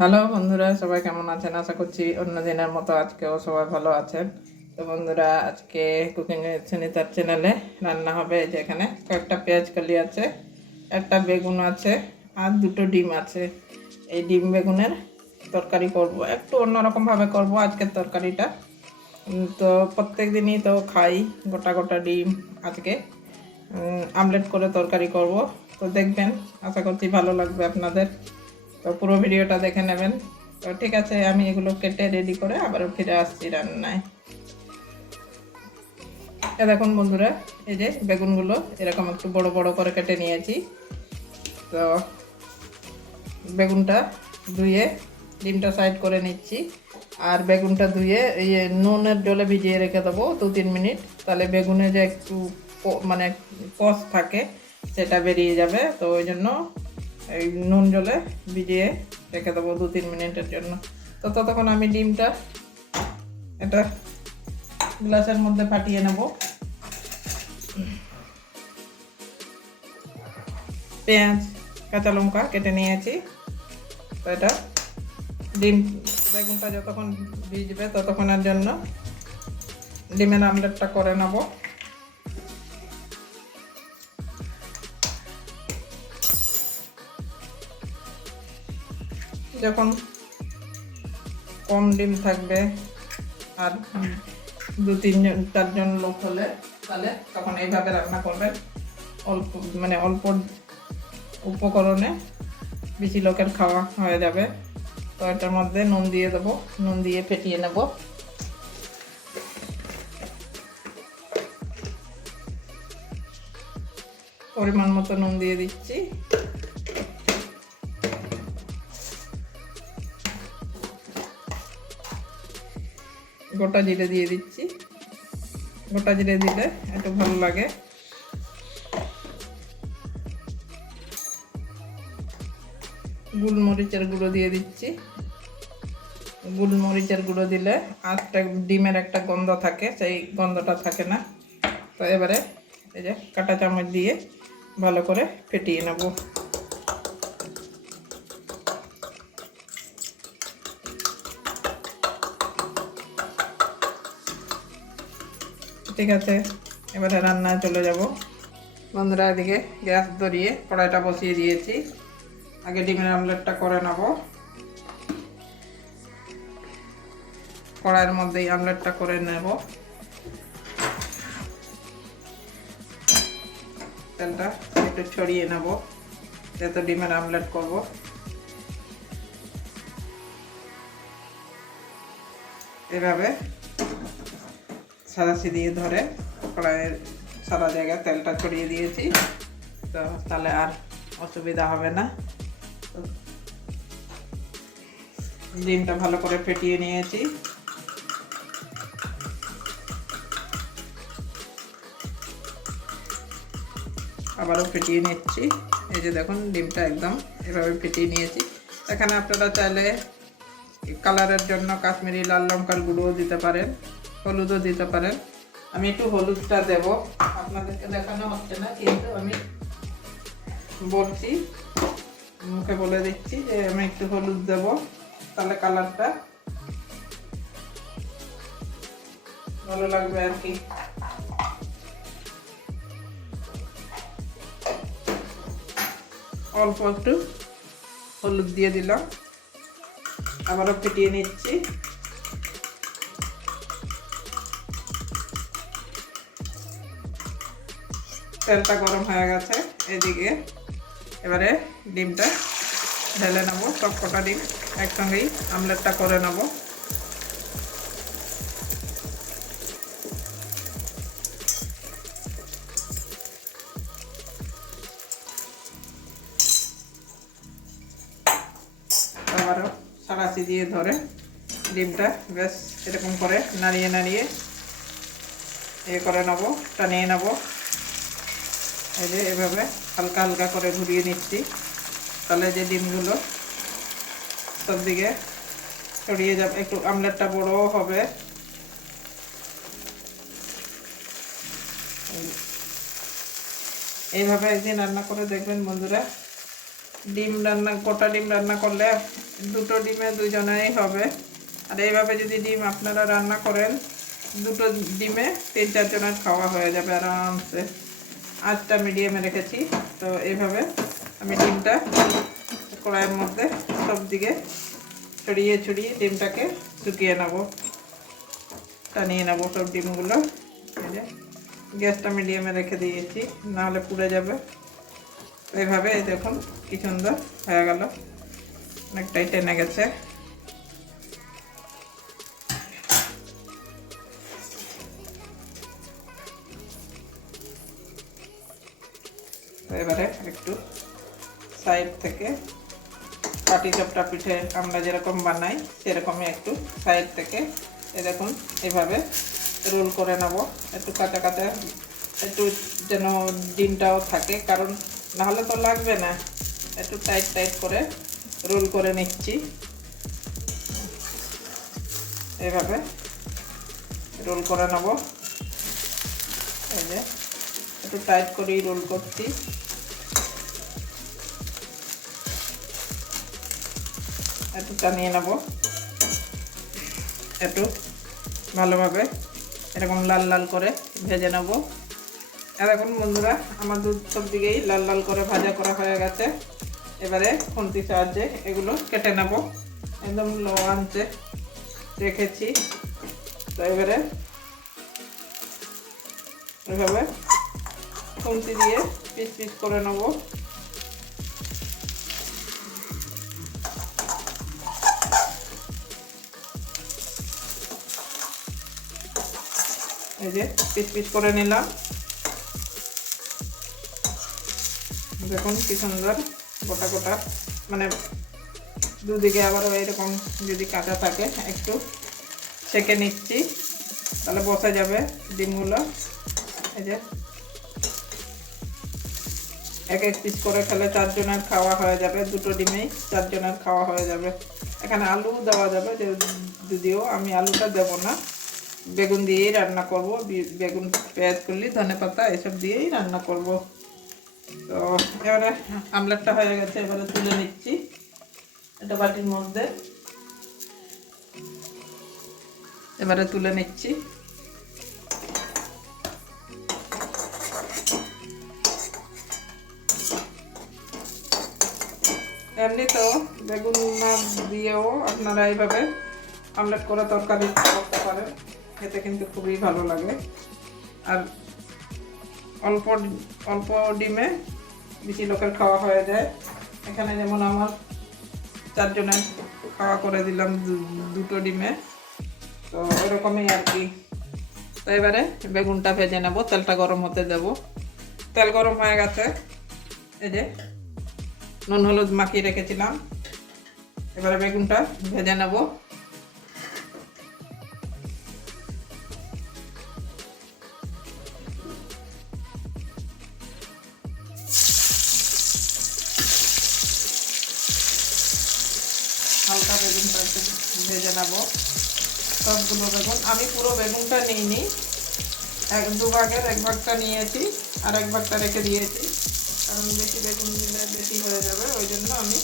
Hello বন্ধুরা, সবাই কেমন আছেন? আশা করছি অন্য দিনের মতো আজকেও সবাই ভালো আছেন। তো বন্ধুরা, আজকে কুকিং সুনিতার চ্যানেলে রান্না হবে। যেখানে কয়েকটা পেঁয়াজ কলি আছে, একটা বেগুন আছে, আর দুটো ডিম আছে। এই ডিম বেগুনের তরকারি করব, একটু অন্যরকমভাবে করব আজকের তরকারিটা। তো প্রত্যেক দিনই তো খাই গোটা গোটা ডিম। আজকে আমলেট করে তরকারি করব। তো দেখবেন, আশা করছি ভালো লাগবে আপনাদের। তো পুরো ভিডিওটা দেখে নেবেন। তো ঠিক আছে, আমি এগুলো কেটে রেডি করে আবারও ফিরে আসছি রান্নায়। দেখুন বন্ধুরা, এই যে বেগুনগুলো এরকম একটু বড় বড় করে কেটে নিয়েছি। তো বেগুনটা ধুয়ে ডিমটা সাইড করে নিচ্ছি। আর বেগুনটা ধুয়ে এই নুনের জলে ভিজিয়ে রেখে দেবো 2-3 মিনিট। তাহলে বেগুনে যে একটু মানে কষ থাকে সেটা বেরিয়ে যাবে। তো ওই জন্য এই নুন জলে ভিজিয়ে রেখে দেবো 2-3 মিনিটের জন্য। তো ততক্ষণ আমি ডিমটা এটা গ্লাসের মধ্যে ফাটিয়ে নেব। পেঁয়াজ, কাঁচা লঙ্কা কেটে নিয়েছি। তো এটা ডিম বেগুনটা যতক্ষণ ভিজবে ততক্ষণের জন্য ডিমের আমলেটটা করে নেব। যখন কম ডিম থাকবে আর 2-3-4 জন লোক হলে তাহলে তখন এইভাবে রান্না করবেন। অল্প অল্প উপকরণে বেশি লোকের খাওয়া হয়ে যাবে। তো এটার মধ্যে নুন দিয়ে দেবো, নুন দিয়ে ফেটিয়ে নেব। পরিমাণ মতো নুন দিয়ে দিচ্ছি। গোটা জিরে দিয়ে দিচ্ছি। গোটা জিরে দিলে একটু ভালো লাগে। গোলমরিচের গুঁড়ো দিয়ে দিচ্ছি। গোলমরিচের গুঁড়ো দিলে আরেকটা ডিমের একটা গন্ধ থাকে, সেই গন্ধটা থাকে না। তো এবারে এই যে কাঁটা চামচ দিয়ে ভালো করে ফেটিয়ে নেব। ঠিক আছে, এবারে রান্নায় চলে যাব। বন্ধুরা, এদিকে গ্যাস ধরিয়ে কড়াইটা বসিয়ে দিয়েছি। আগে ডিমের আমলেটটা করে নেব। কড়াইয়ের মধ্যেই আমলেটটা করে নেব। তেলটা একটু ছড়িয়ে নেব, যেহেতু ডিমের আমলেট করব। এভাবে সাদাসি দিয়ে ধরে কড়াইয়ের সাদা জায়গায় তেলটা ছড়িয়ে দিয়েছি। তো তাহলে আর অসুবিধা হবে না। ডিমটা ভালো করে ফেটিয়ে নিয়েছি। আবারও ফেটিয়ে নিচ্ছি। এই যে দেখুন, ডিমটা একদম এভাবে ফেটিয়ে নিয়েছি। এখানে আপনারা চাইলে কালারের জন্য কাশ্মীরি লাল লঙ্কার গুঁড়োও দিতে পারেন, হলুদও দিতে পারেন। আমি একটু হলুদটা দেব, আপনাদেরকে দেখানো হচ্ছে না কিন্তু আমি বলছি, মুখে বলে দিচ্ছি যে আমি একটু হলুদ দেব, তাহলে কালারটা ভালো লাগবে আর কি। অল্প একটু হলুদ দিয়ে দিলাম, আবারও ফেটিয়ে নিচ্ছি। তেলটা গরম হয়ে গেছে। এদিকে এবারে ডিমটা ঢেলে নেব। সবকটা ডিম একসঙ্গেই আমলেটটা করে নেব। আবারও সাঁড়াশি দিয়ে ধরে ডিমটা বেশ এরকম করে নাড়িয়ে নাড়িয়ে করে নেব, টানিয়ে নেব। এই যে এভাবে হালকা হালকা করে ঘুরিয়ে নিচ্ছি, তাহলে যে ডিমগুলো সব দিকে ছড়িয়ে যাবে। একটু আমলেটটা বড়ও হবে। এইভাবে একদিন রান্না করে দেখবেন বন্ধুরা। ডিম রান্না, গোটা ডিম রান্না করলে দুটো ডিমে দুজনেই হবে। আর এইভাবে যদি ডিম আপনারা রান্না করেন, দুটো ডিমে 3-4 জনের খাওয়া হয়ে যাবে আরামসে। আঁচটা মিডিয়ামে রেখেছি। তো এইভাবে আমি ডিমটা কড়াইয়ের মধ্যে সব দিকে ছড়িয়ে ছড়িয়ে ডিমটাকে শুকিয়ে নেব, টানিয়ে নেব সব ডিমগুলো। এই যে গ্যাসটা মিডিয়ামে রেখে দিয়েছি, নাহলে পুড়ে যাবে। এইভাবে এই দেখুন কি সুন্দর হয়ে গেল, অনেকটাই টেনে গেছে। এবারে একটু সাইড থেকে পাটি চাপটা পিঠে আমরা যেরকম বানাই সেরকমই একটু সাইড থেকে এরকম এইভাবে রোল করে নেব। একটু কাঁচা কাঁচা একটু যেন ডিমটাও থাকে, কারণ নাহলে তো লাগবে না। একটু টাইট টাইট করে রোল করে নিচ্ছি। এইভাবে রোল করে নেব। এই যে একটু টাইট করেই রোল করছি। একটু টানিয়ে নেব, একটু ভালোভাবে এরকম লাল লাল করে ভেজে নেব। আর এখন বন্ধুরা আমার দুধ সব দিকেই লাল লাল করে ভাজা করা হয়ে গেছে। এবারে খুন্তির সাহায্যে এগুলো কেটে নেব, একদম লো আঁচে রেখেছি। তো এবারে এভাবে খুন্তি দিয়ে পিস পিস করে নেব। এই যে পিস পিস করে নিলাম, দেখুন কি সুন্দর গোটা গোটা, মানে দুদিকে আবারও এরকম যদি কাঁচা থাকে একটু সেঁকে নিচ্ছি, তাহলে বসে যাবে ডিমগুলো। এই যে এক এক পিস করে খেলে 4 জনের খাওয়া হয়ে যাবে, দুটো ডিমেই 4 জনের খাওয়া হয়ে যাবে। এখানে আলু দেওয়া যাবে, যদিও আমি আলুটা দেব না, বেগুন দিয়েই রান্না করব। বেগুন, পেঁয়াজ কলি, ধনেপাতা এসব দিয়েই রান্না করব। তো এবারে আমলেটটা হয়ে গেছে, এবারে তুলে নিচ্ছি এটা বাটির মধ্যে। এবারে তুলে নিচ্ছি। এমনি তো বেগুন না দিয়েও আপনারা এইভাবে আমলেট করে তরকারি করতে পারেন, খেতে কিন্তু খুবই ভালো লাগে। আর অল্প অল্প ডিমে বেশি লোকের খাওয়া হয়ে যায়। এখানে যেমন আমার 4 জনের খাওয়া করে দিলাম দুটো ডিমে, তো ওইরকমই আর কি। তো এবারে বেগুনটা ভেজে নেব, তেলটা গরম হতে দেব। তেল গরম হয়ে গেছে, এই যে নুন হলুদ মাখিয়ে রেখেছিলাম। এবারে বেগুনটা ভেজে নেব। হালকা বেগুনটা একটু ভেজে নেব, সবগুলো বেগুন। আমি পুরো বেগুনটা নিইনি, 2 ভাগের 1 ভাগটা নিয়েছি আর 1 ভাগটা রেখে দিয়েছি, কারণ বেশি বেগুন দিলে বেশি হয়ে যাবে, ওই জন্য আমি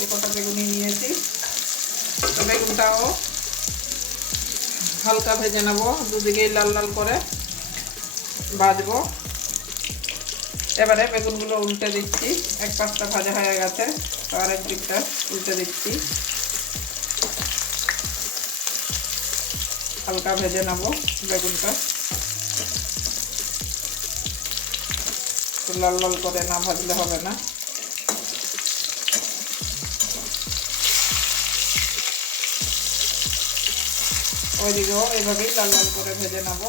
এই কটা বেগুনই নিয়েছি। তো বেগুনটাও হালকা ভেজে নেব, দুদিকেই লাল লাল করে ভাজবো। এবারে বেগুনগুলো উল্টে দিচ্ছি, এক পাশটা ভাজা হয়ে গেছে, তো আরেক দিকটা উল্টে দিচ্ছি। হালকা ভেজে নেব বেগুনটা, লাল লাল করে না ভাজলে হবে না। ওইদিকেও এইভাবেই লাল লাল করে ভেজে নেব।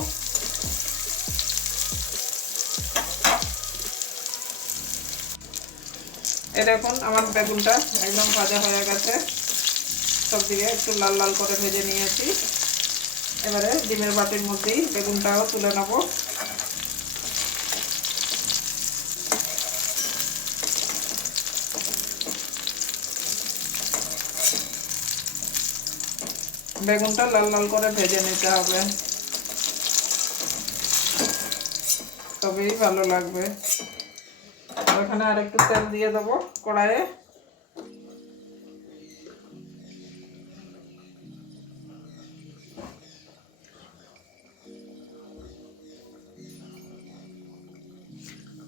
এই দেখুন আমার বেগুনটা একদম ভাজা হয়ে গেছে, সব দিকে একটু লাল লাল করে ভেজে নিয়েছি। এবারে ডিমের বাটির মধ্যেই বেগুনটাও তুলে নেব। বেগুনটা লাল লাল করে ভেজে নিতে হবে, তবেই ভালো লাগবে। এখানে আর একটু তেল দিয়ে দেবো কড়াইয়ে।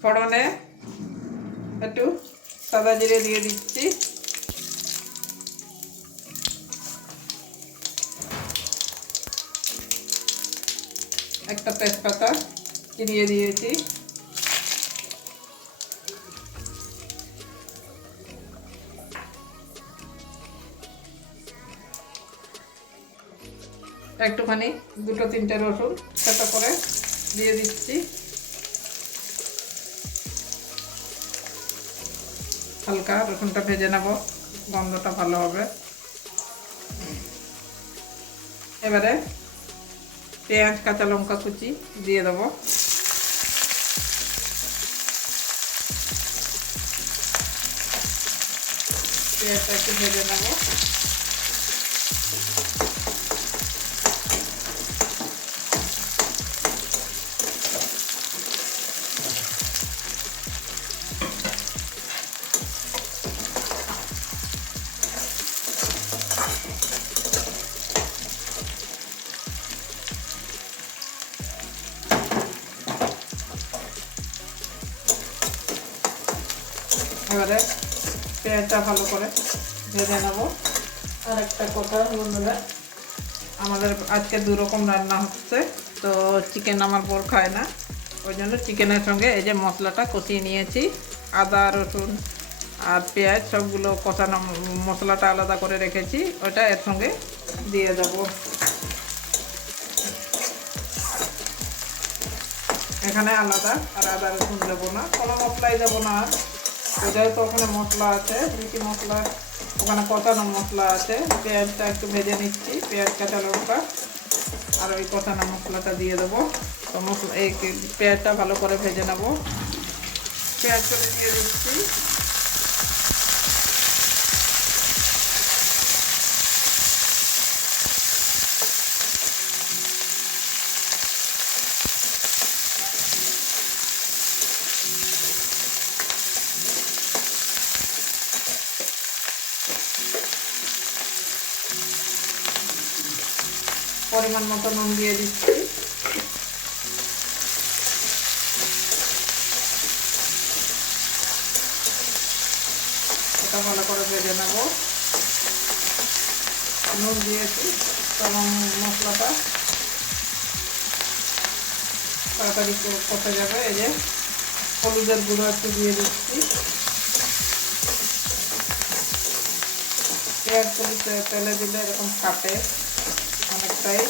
ফোড়নে একটু সাদা জিরে দিয়ে দিচ্ছি, একটা তেজপাতা চিরিয়ে দিয়েছি, একটুখানি 2-3টে রসুন ছোট করে দিয়ে দিচ্ছি, হালকা রসুনটা ভেজে নেব, গন্ধটা ভালো হবে। এবারে পেঁয়াজ কাঁচা লঙ্কা কুচি দিয়ে দেবো, পেঁয়াজটা একটু ভেজে নেব। এবারে পেঁয়াজটা ভালো করে ভেজে নেব। আর একটা কথা বন্ধুরা, আমাদের আজকে 2 রকম রান্না হচ্ছে, তো চিকেন আমার বর খায় না, ওই জন্য চিকেনের সঙ্গে এই যে মশলাটা কষিয়ে নিয়েছি, আদা রসুন আর পেঁয়াজ সবগুলো কষানো মশলাটা আলাদা করে রেখেছি, ওটা এর সঙ্গে দিয়ে দেবো। এখানে আলাদা আর আদা রসুন দেবো না, কোনো মশলাই দেবো না। তো যেহেতু ওখানে মশলা আছে, বেশি মশলা, ওখানে কষানো মশলা আছে, পেঁয়াজটা একটু ভেজে নিচ্ছি, পেঁয়াজ কাঁচা লঙ্কা আর ওই কষানো মশলাটা দিয়ে দেবো। তো মশলা এই পেঁয়াজটা ভালো করে ভেজে নেবো, পেঁয়াজ করে দিয়ে দিচ্ছি। পরিমাণ মতো নুন দিয়ে দিচ্ছি, এটা ভালো করে ভেজে নেব। নুন দিয়েছি, তখন মশলাটা তাড়াতাড়ি কষে যাবে। এই যে হলুদের গুঁড়ো একটু দিয়ে দিচ্ছি, পেঁয়াজ তেলে দিলে এরকম কাটে অনেকটাই।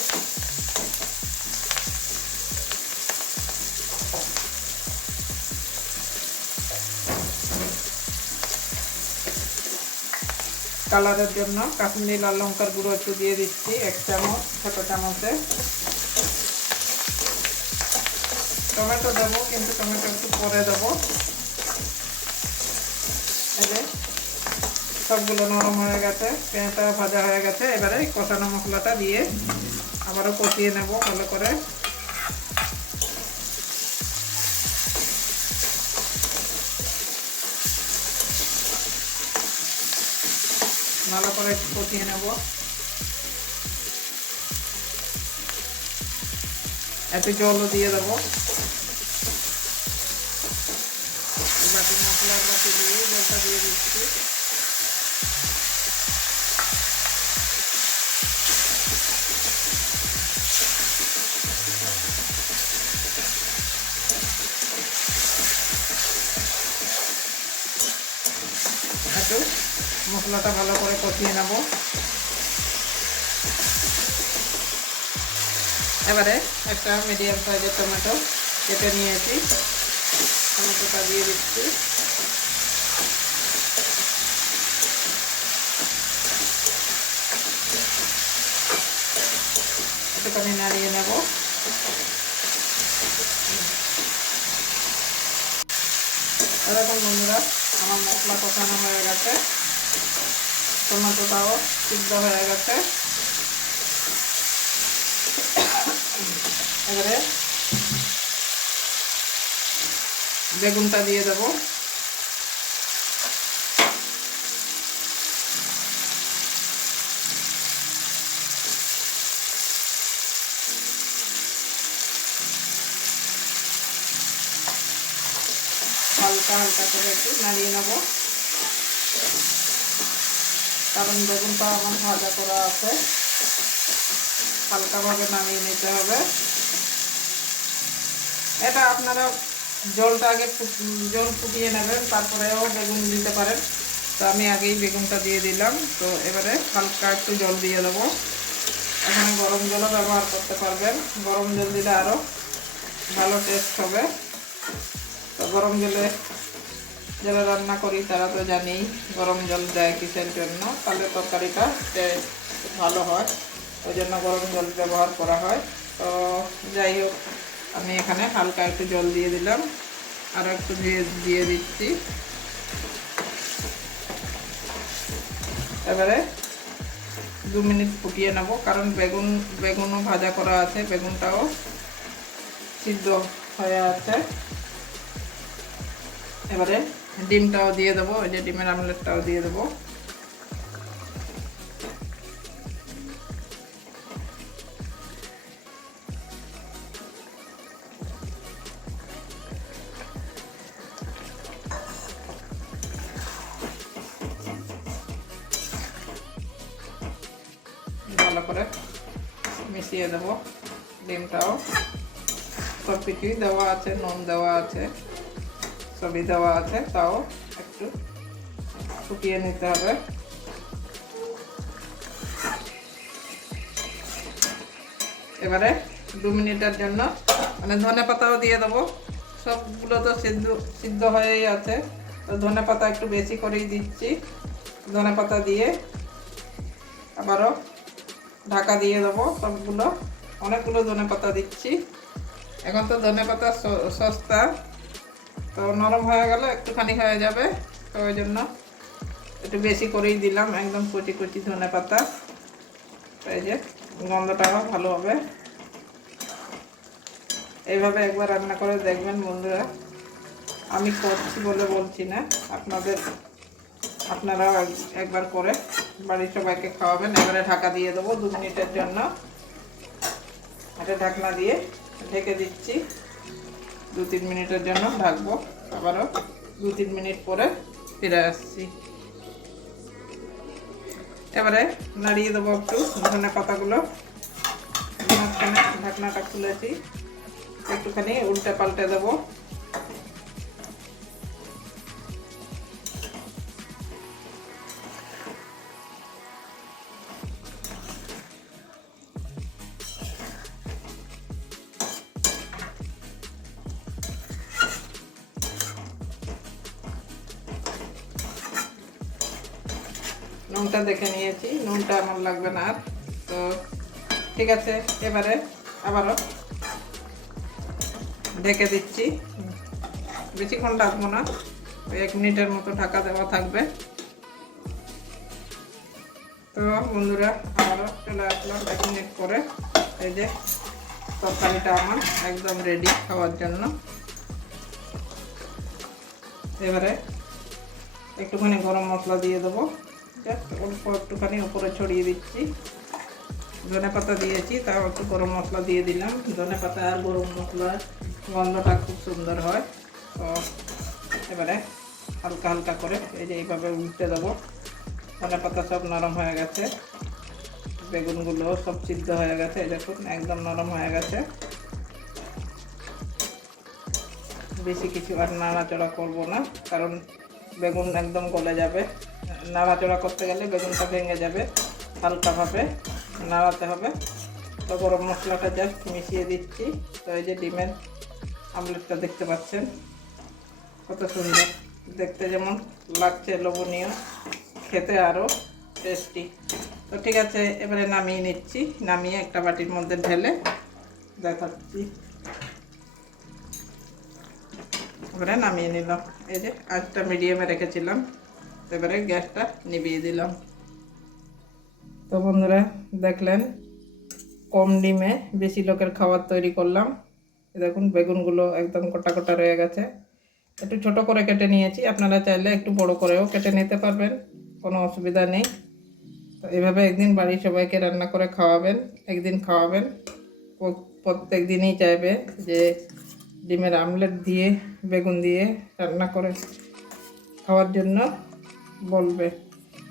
কালারের জন্য কাশ্মীরি লাল লঙ্কার গুঁড়ো একটু দিয়ে দিচ্ছি, 1 চামচ, ছোটো চামচে। টমেটো দেবো, কিন্তু টমেটো একটু পরে দেবো। এই যে সবগুলো নরম হয়ে গেছে, পেঁয়াজটা ভাজা হয়ে গেছে, এবারে কষানো মশলাটা দিয়ে আবারও কষিয়ে নেব ভালো করে। ভালো করে কষিয়ে নেব। একটু জলও দিয়ে দেবো, বাকি মশলার বাকি দিয়ে জলটা দিয়ে দিচ্ছি। একটু মশলাটা ভালো করে কষিয়ে নেব। এবারে একটা মিডিয়াম সাইজের টমেটো কেটে নিয়েছি, টমেটোটা দিয়ে দিচ্ছি। একটুখানি নাড়িয়ে নেব। এরকম বন্ধুরা আমার মশলা কষানো হয়ে গেছে, টমেটোটাও সিদ্ধ হয়ে গেছে। এবারে বেগুনটা দিয়ে দেবো। হালকা হালকা করে একটু নাড়িয়ে নেব, কারণ বেগুনটা আমার ভাজা করা আছে। হালকাভাবে নামিয়ে নিতে হবে। এটা আপনারা জলটা আগে জল ফুটিয়ে নেবেন, তারপরেও বেগুন দিতে পারেন। তো আমি আগেই বেগুনটা দিয়ে দিলাম। তো এবারে হালকা একটু জল দিয়ে দেবো। এখানে গরম জলও ব্যবহার করতে পারবেন, গরম জল দিলে আরও ভালো টেস্ট হবে। তো গরম জলে যারা রান্না করি তারা তো জানেই গরম জল দেয় কিসের জন্য, তাহলে তরকারিটা টেস্ট ভালো হয়, ওই জন্য গরম জল ব্যবহার করা হয়। তো যাই হোক, আমি এখানে হালকা একটু জল দিয়ে দিলাম, আর একটু দিয়ে দিচ্ছি। এবারে 2 মিনিট ফুটিয়ে নেব, কারণ বেগুনও ভাজা করা আছে, বেগুনটাও সিদ্ধ হয়ে আছে। এবারে ডিমটাও দিয়ে দেবো, ওই যে ডিমের আমলেটটাও দিয়ে দেবো। ভালো করে মিশিয়ে দেবো ডিমটাও। সব কিছুই দেওয়া আছে, নুন দেওয়া আছে, সবই দেওয়া আছে, তাও একটু ফুটিয়ে নিতে হবে। এবারে 2 মিনিটের জন্য মানে ধনে পাতাও দিয়ে দেবো। সবগুলো তো সিদ্ধ হয়েই আছে, তো ধনে পাতা একটু বেশি করেই দিচ্ছি। ধনে পাতা দিয়ে আবারও ঢাকা দিয়ে দেবো। সবগুলো অনেকগুলো ধনে পাতা দিচ্ছি। এখন তো ধনে পাতা সস্তা, তো নরম হয়ে গেলে একটুখানি হয়ে যাবে, তো ওই জন্য একটু বেশি করেই দিলাম। একদম কুচি কুচি ধনে পাতা, এই যে গন্ধটাও ভালো হবে। এইভাবে একবার রান্না করে দেখবেন বন্ধুরা। আমি করছি বলে বলছি না, আপনারাও একবার করে বাড়ির সবাইকে খাওয়াবেন। এবারে ঢাকা দিয়ে দেবো 2 মিনিটের জন্য। এটা ঢাকনা দিয়ে ঢেকে দিচ্ছি। 2-3 মিনিটের জন্য ঢাকবো, আবারও 2-3 মিনিট পরে ফিরে আসছি। এবারে নাড়িয়ে দেবো একটু ধনে পাতাগুলো। মাঝখানে ঢাকনাটা খুলেছি, একটুখানি উল্টে পাল্টে দেবো। নুনটা দেখে নিয়েছি, নুনটা আমার লাগবে না আর। তো ঠিক আছে, এবারে আবারও ঢেকে দিচ্ছি। বেশিক্ষণ ঢাকবো না, 1 মিনিটের মতো ঢাকা দেওয়া থাকবে। তো বন্ধুরা, আবারও চলে আসলাম 1 মিনিট পরে। এই যে তরকারিটা আমার একদম রেডি খাওয়ার জন্য। এবারে একটুখানি গরম মশলা দিয়ে দেবো, অল্প একটুখানি উপরে ছড়িয়ে দিচ্ছি। ধনে পাতা দিয়েছি, তাও একটু গরম মশলা দিয়ে দিলাম। ধনে পাতা আর গরম মশলার গন্ধটা খুব সুন্দর হয়। তো এবারে হালকা হালকা করে এই যে এইভাবে উল্টে দেবো। ধনে পাতা সব নরম হয়ে গেছে, বেগুনগুলো সব সিদ্ধ হয়ে গেছে, এই দেখুন একদম নরম হয়ে গেছে। বেশি কিছু আর নাড়াচড়া করবো না, কারণ বেগুন একদম গলে যাবে। নাড়াচড়া করতে গেলে বেগুনটা ভেঙে যাবে। হালকাভাবে নাড়াতে হবে। তো গরম মশলাটা জাস্ট মিশিয়ে দিচ্ছি। তো এই যে ডিমের আমলেটটা দেখতে পাচ্ছেন কত সুন্দর দেখতে, যেমন লাগছে লোভনীয়, খেতে আরও টেস্টি। তো ঠিক আছে, এবারে নামিয়ে নিচ্ছি। নামিয়ে একটা বাটির মধ্যে ঢেলে দেখাচ্ছি। এবারে নামিয়ে নিলাম। এই যে আঁচটা মিডিয়ামে রেখেছিলাম, এবারে গ্যাসটা নিভিয়ে দিলাম। তো বন্ধুরা দেখলেন, কম ডিমে বেশি লোকের খাবার তৈরি করলাম। দেখুন বেগুনগুলো একদম কটা কটা রয়ে গেছে। একটু ছোট করে কেটে নিয়েছি, আপনারা চাইলে একটু বড় করেও কেটে নিতে পারবেন, কোনো অসুবিধা নেই। তো এভাবে একদিন বাড়ির সবাইকে রান্না করে খাওয়াবেন, একদিন খাওয়াবেন, প্রত্যেক দিনই চাইবে যে ডিমের আমলেট দিয়ে বেগুন দিয়ে রান্না করে খাওয়ার জন্য বলবে।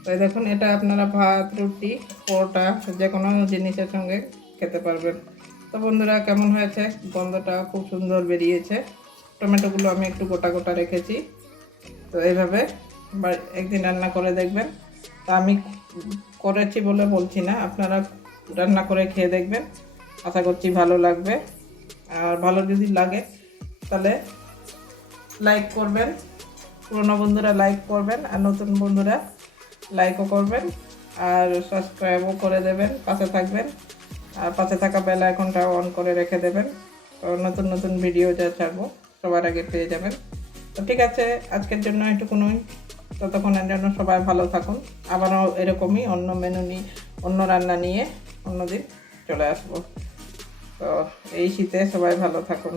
তাই দেখুন, এটা আপনারা ভাত, রুটি, পরোটা যে কোনো জিনিসের সঙ্গে খেতে পারবেন। তো বন্ধুরা, কেমন হয়েছে? গন্ধটা খুব সুন্দর বেরিয়েছে। টমেটোগুলো আমি একটু গোটা গোটা রেখেছি। তো এইভাবে একদিন রান্না করে দেখবেন। তা আমি করেছি বলে বলছি না, আপনারা রান্না করে খেয়ে দেখবেন। আশা করছি ভালো লাগবে। আর ভালো যদি লাগে তাহলে লাইক করবেন, পুরনো বন্ধুরা লাইক করবেন, আর নতুন বন্ধুরা লাইকও করবেন, আর সাবস্ক্রাইবও করে দেবেন, পাশে থাকবেন। আর পাশে থাকা বেল আইকনটা অন করে রেখে দেবেন, কারণ নতুন নতুন ভিডিও যা ছাড়বো সবার আগে পেয়ে যাবেন। তো ঠিক আছে, আজকের জন্য এটুকুনই। ততক্ষণের জন্য সবাই ভালো থাকুন। আবারও এরকমই অন্য মেনু নিয়ে, অন্য রান্না নিয়ে অন্যদিন চলে আসবো। তো এই শীতে সবাই ভালো থাকুন।